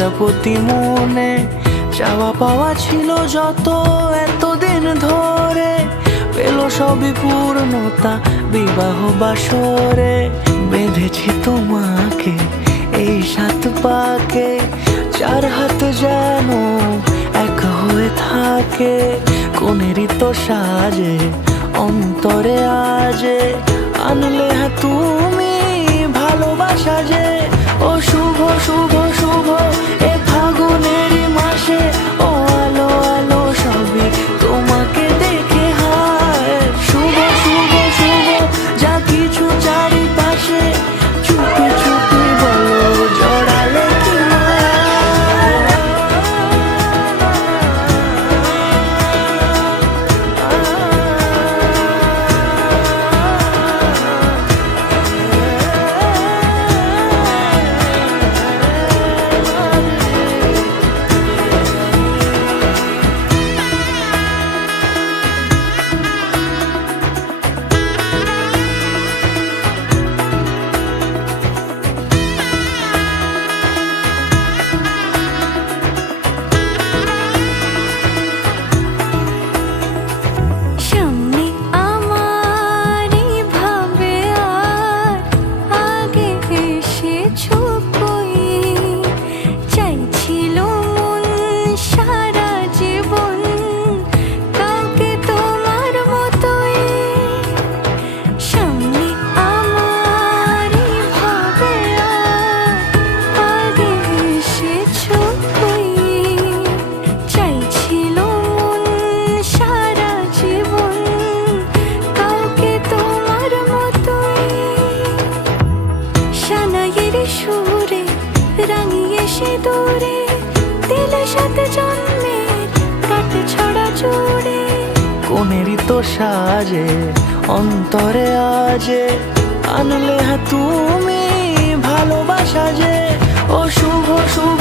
প্রজাপতি মনে চাওয়া পাওয়া ছিল যত এতদিন ধরে, পেল সবই পূর্ণতা বিবাহ বাসরে। বেঁধেছি তোমাকে এই 7 পাকে, 4 হাত যেন এক হয়ে থাকে। কোনেরই তো সাজে অন্তরে আজে আনলে তুমি ভালোবাসা যে। ও শুভ শুভ শুভ এ ফাগুনেরই মাসে, ও আলো আলো সবই তোমাকে দেখে হায়। শুভ শুভ শুভ যা কিছু চারিপাশে, চুপি চুপি বলো জড়ালে কি সুরে রাঙিয়ে সে দূরে, দিলে 7 জন্মের কাট ছড়া জুড়ে। কোনেরই তো সাজে অন্তরে আজে আনলে তুমি ভালোবাসা যে। ও শুভ শুভ